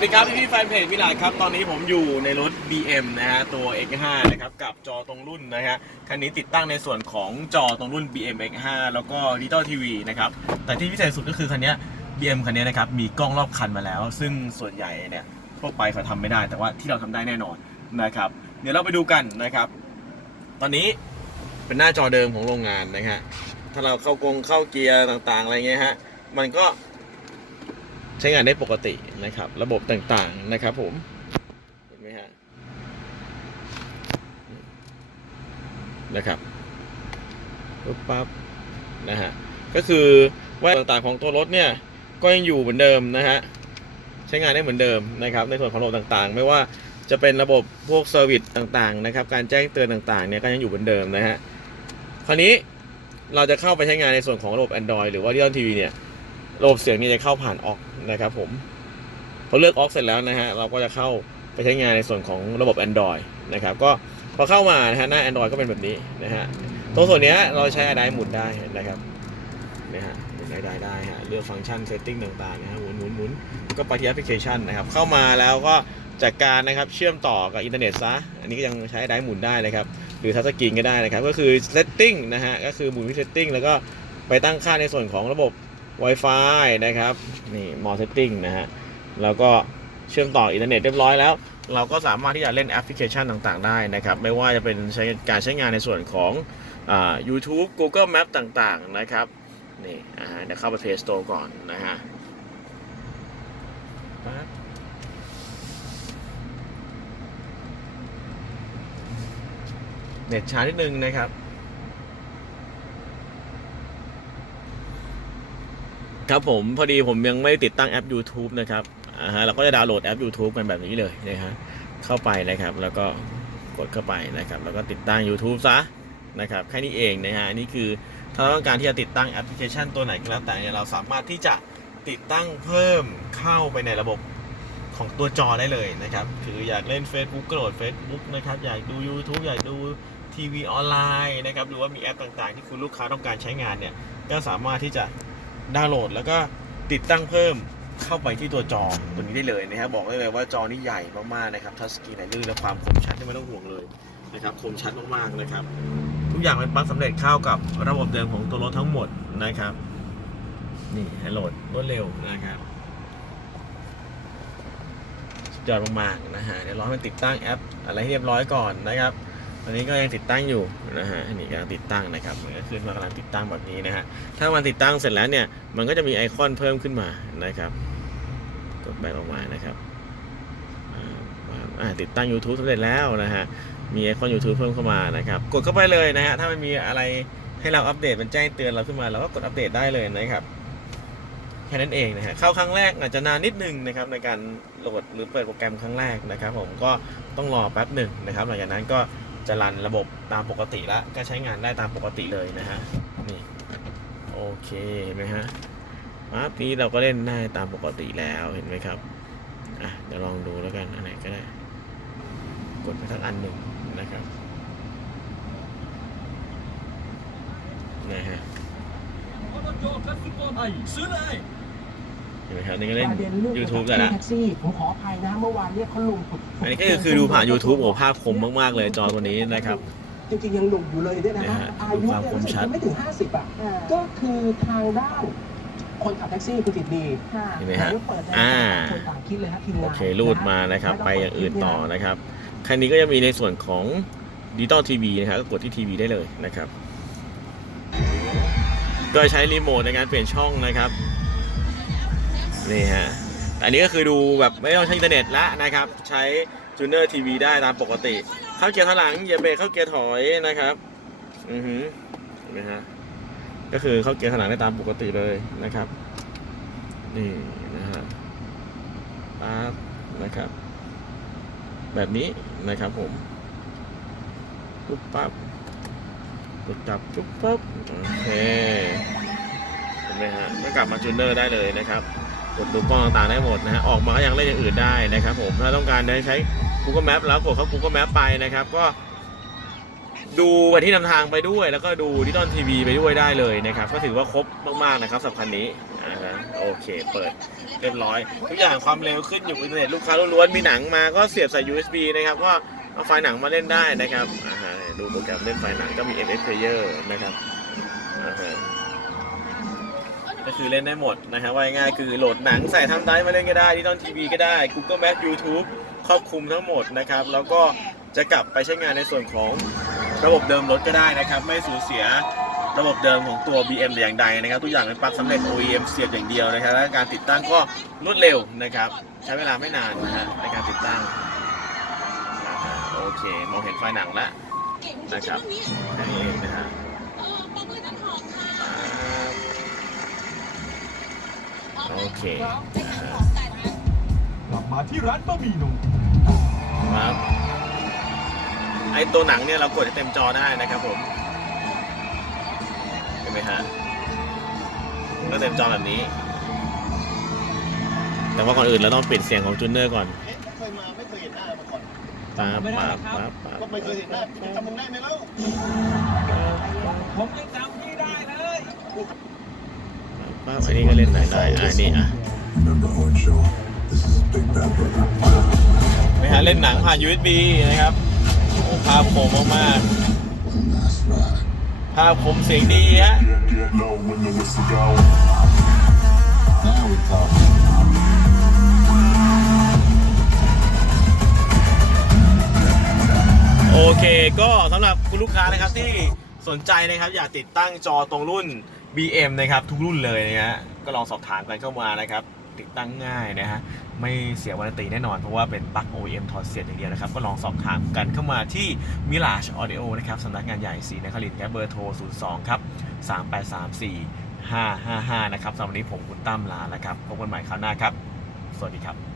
วัสดีครับพี่พี่แฟนเพจวิลาครับ ตอนนี้ผมอยู่ในรถ BM นะฮะ ตัว X5 นะครับ กับจอตรงรุ่นนะฮะ คันนี้ติดตั้งในส่วนของจอตรงรุ่น BM X5 แล้วก็ดิจิตอลทีวีนะครับ แต่ที่พิเศษสุดก็คือคันนี้ BM คันนี้นะครับ มีกล้องรอบคันมาแล้ว ซึ่งส่วนใหญ่เนี่ยทั่วไปเขาทำไม่ได้ แต่ว่าที่เราทำได้แน่นอนนะครับ เดี๋ยวเราไปดูกันนะครับ ตอนนี้เป็นหน้าจอเดิมของโรงงานนะฮะ ถ้าเราเข้ากงเข้าเกียร์ต่างๆอะไรเงี้ยฮะ มันก็ ใช้งานได้ปกตินะครับ ระบบต่างๆนะครับผมเห็นไหมฮะนะครับปุ๊บปั๊บนะฮะก็คือแว่าต่างๆของตัวรถเนี่ยก็ยังอยู่เหมือนเดิมนะฮะใช้งานได้เหมือนเดิมนะครับ ในส่วนของระบบต่างๆ ไม่ว่าจะเป็นระบบพวกเซอร์วิสต่างๆนะครับ การแจ้งเตือนต่างๆเนี่ยก็ยังอยู่เหมือนเดิมนะฮะคราวนี้เราจะเข้าไปใช้งานในส่วนของระบบ Android หรือว่าดิจิตอลทีวีเนี่ย ระบบเสียงนี่จะเข้าผ่านออกนะครับผมพอเลือกออกเสร็จแล้วนะฮะเราก็จะเข้าไปใช้งานในส่วนของระบบ Android นะครับก็พอเข้ามานะฮะหน้า Android ก็เป็นแบบนี้นะฮะตรงส่วนนี้เราใช้อะไรหมุนได้นะครับนะฮะหมุนได้ได้ได้ฮะเลือกฟังก์ชันเซตติ้งต่างๆนะฮะหมุนหมุนหมุนก็ไปที่แอปพลิเคชันนะครับเข้ามาแล้วก็จัดการนะครับเชื่อมต่อกับอินเทอร์เน็ตซะอันนี้ก็ยังใช้ได้หมุนได้นะครับหรือทัชสกรีนก็ได้นะครับก็คือเซตติ้งนะฮะก็คือหมุนที่เซตติ้งแล้วก็ไปตั้งค่าในส่วนของระบบ Wi-Fi นะครับนี่มอ setting นะฮะแล้วก็เชื่อมต่ออินเทอร์เน็ตเรียบร้อยแล้ว เราก็สามารถที่จะเล่นแอปพลิเคชันต่างๆ ได้นะครับ ไม่ว่าจะเป็นใช้การใช้งานในส่วนของอ่า YouTube Google Map ต่างๆ นะครับนี่อ่าเดี๋ยวเข้าไป Play Store ก่อนนะฮะเน็ตช้านิดนึงนะครับ ครับผมพอดีผมยังไม่ติดตั้งแอป YouTube นะครับอ่าฮะเราก็จะดาวน์โหลดแอป YouTube กันแบบนี้เลยนะฮะเข้าไปนะครับ แล้วก็กดเข้าไปนะครับ แล้วก็ติดตั้ง YouTube ซะนะครับแค่นี้เองนะฮะอันนี่คือถ้าเราต้องการที่จะติดตั้งแอปพลิเคชันตัวไหนก็แล้วแต่เนี่ยเราสามารถที่จะติดตั้งเพิ่มเข้าไปในระบบของตัวจอได้เลยนะครับ คืออยากเล่น Facebook ก็โหลด Facebook นะครับ อยากดู YouTube อยากดูทีวีออนไลน์นะครับ หรือว่ามีแอปต่างๆ ที่คุณลูกค้าต้องการใช้งานเนี่ย ก็สามารถที่จะ ดาวน์โหลดแล้วก็ติดตั้งเพิ่มเข้าไปที่ตัวจอตัวนี้ได้เลยนะครับบอกได้เลยว่าจอนี่ใหญ่มากๆนะครับทัชสกรีนไหนลื่นและความคมชัดที่ไม่ต้องห่วงเลยนะครับคมชัดมากๆนะครับ ทุกอย่างเป็นปลั๊กสำเร็จเข้ากับระบบเดิมของตัวรถทั้งหมดนะครับ นี่ให้โหลดรวดเร็วนะครับสุดยอดมากๆนะฮะเดี๋ยวรอให้มันติดตั้งแอป อะไรให้เรียบร้อยก่อนนะครับ อนนี้ก็ยังติดตั้งอยู่นะฮะอันนี้กำลังติดตั้งนะครับมันก็ขึ้นมากำลังติดตั้งแบบนี้นะฮะถ้ามันติดตั้งเสร็จแล้วเนี่ยมันก็จะมีไอคอนเพิ่มขึ้นมานะครับกดไปออกมานะครับอ่าติดตั้ง YouTube สำเร็จแล้วนะฮะมีไอคอน YouTube เพิ่มเข้ามานะครับกดเข้าไปเลยนะฮะถ้ามันมีอะไรให้เราอัปเดตมันแจ้งเตือนเราขึ้นมาเราก็กดอัปเดตได้เลยนะครับแค่นั้นเองนะฮะเข้าครั้งแรกอาจจะนานนิดนึงนะครับในการโหลดหรือเปิดโปรแกรมครั้งแรกนะครับ ผมก็ต้องรอแป๊บหนึ่งนะครับหลังจากนั้นก็ จะรันระบบตามปกติแล้วก็ใช้งานได้ตามปกติเลยนะฮะนี่โอเคเห็นไหมฮะมาร์นี้เราก็เล่นได้ตามปกติแล้วเห็นไหมครับอะเดี๋ยวลองดูแล้วกันอันไหนก็ได้ กดไปทั้งอันหนึ่งนะครับนะฮะรถยนต์และซุปเปอร์ไทยซื้อเลย เห็นไหมครับนี่ก็เล่นประด็นเรื่อง YouTube เกี่แล้ยววกับนะแท็กซี่ผมขออภัยนะเมื่อวานเนี่ยเขาลงอันนี้ก็คือคือดูผ่าน YouTube โอ้ภาพคมมาก ๆ เลยจอตัวนี้นะครับ จริงๆยังหนุ่มอยู่เลยด้วยนะนะฮะฮะอายุดูความเนี่ยคมรู้สึกชัดจะไม่ถึง 50 อะ ก็คือทางด้านคนขับแท็กซี่คุณจิตดีเห็นไหมฮะเดี๋ยวเปิดในอ่าคนต่างคิดเลยฮะทีมงานโอเครูดมานะครับ ไปอย่างอื่นต่อนะครับคันนี้ก็จะมีในส่วนของดิจิตอลทีวีนะครับก็กดที่ทีวีได้เลยนะครับ ก็ใช้รีโมทในการเปลี่ยนช่องนะครับ นี่ฮะอันนี้ก็คือดูแบบไม่ต้องใช้อินเทอร์เน็ตละนะครับ ใช้จูเนอร์ทีวีได้ตามปกติ เข้าเกียร์ถอยหลังเหยียบเบรกเข้าเกียร์ถอยนะครับ อือหือเห็นไหมฮะก็คือเข้าเกียร์ถอยหลังได้ตามปกติเลยนะครับ นี่นะฮะปั๊บนะครับ แบบนี้นะครับผมปุ๊บปั๊บกดจับปุ๊บปั๊บโอเคเห็นไหมฮะก็กลับมาจูเนอร์ได้เลยนะครับ กดดูกล้องต่างๆได้หมดนะฮะออกมาก็ยังเล่นอย่างอื่นได้นะครับผมถ้าต้องการใช้ Google Map แล้วกดเข้า Google Map ไปนะครับ ก็ ดูวันที่นำทางไปด้วย แล้วก็ดูดิจิตอลทีวีไปด้วยได้เลยนะครับ ก็ถือว่าครบมากๆนะครับสำหรับคันนี้อ่าโอเค เปิดเรียบร้อย ทุกอย่างความเร็วขึ้นอยู่บอินเทอร์เน็ตลูกค้าล้วนๆมีหนังมาก็เสียบใส่ USB นะครับก็เอาไฟล์หนังมาเล่นได้นะครับอ่าดูโปรแกรมเล่นไฟล์หนังก็มี MS Player นะครับอ่า ก็คือเล่นได้หมดนะครับว่าง่ายคือโหลดหนังใส่ทำได้มาเล่นก็ได้ดิจิตอลทีวีก็ได้ Google Map YouTube ครอบคลุมทั้งหมดนะครับ แล้วก็จะกลับไปใช้งานในส่วนของระบบเดิมรถก็ได้นะครับ ไม่สูญเสียระบบเดิมของตัว BM อย่างใดนะครับทุกอย่างเป็นปลั๊กสำเร็จ OEM เสียบอย่างเดียวนะครับ และการติดตั้งก็รวดเร็วนะครับ ใช้เวลาไม่นานนะฮะในการติดตั้งโอเค มองเห็นไฟหนังแล้วนะครับนี้เองนะฮะอ่าโอ เคนะฮะกลับมาที่ร้านบะหมี่หนุ่มครับไอตัวหนังเนี่ยเรากดให้เต็มจอได้นะครับผมเห็นไหมฮะก็เต็มจอแบบนี้ แต่ว่าก่อนอื่นเราต้องปิดเสียงของจูเนอร์ก่อนเอ๊ะเคยมาไม่เคยเห็นหน้ามาก่อนปั๊บปั๊บปั๊บปั๊บก็ไม่เคยเห็นหน้าจำมึงได้ไหมเล่าผมยังจำพี่ได้เลย ปั๊บอันนี้ก็เล่นไหนได้อ่านี่อะ Remember Hornshaw? This is Big Bad Brother. ไปหาเล่นหนังผ่าน USB นะครับโอ้ภาพคมมาก One last ride. ๆ ภาพคมเสียงดีฮะ Get, get low when the whistle go. Now we talk. โอเค ก็สำหรับคุณลูกค้านะครับที่สนใจนะครับ อยากติดตั้งจอตรงรุ่น BM นะครับทุกรุ่นเลยนะฮะก็ลองสอบถามกันเข้ามานะครับ ติดตั้งง่ายนะฮะไม่เสียวันตีแน่นอนเพราะว่าเป็นปลั๊ก OEM ถอดเสียบอย่างเดียวนะครับ ก็ลองสอบถามกันเข้ามาที่ Mirage Audio นะครับสำนักงานใหญ่ศรีนครินทร์ครับเบอร์โทร 02 ครับ 3834 555 นะครับสำหรับวันนี้ผมคุณตั้มลาแล้วครับพบกันใหม่คราวหน้าครับ สวัสดีครับ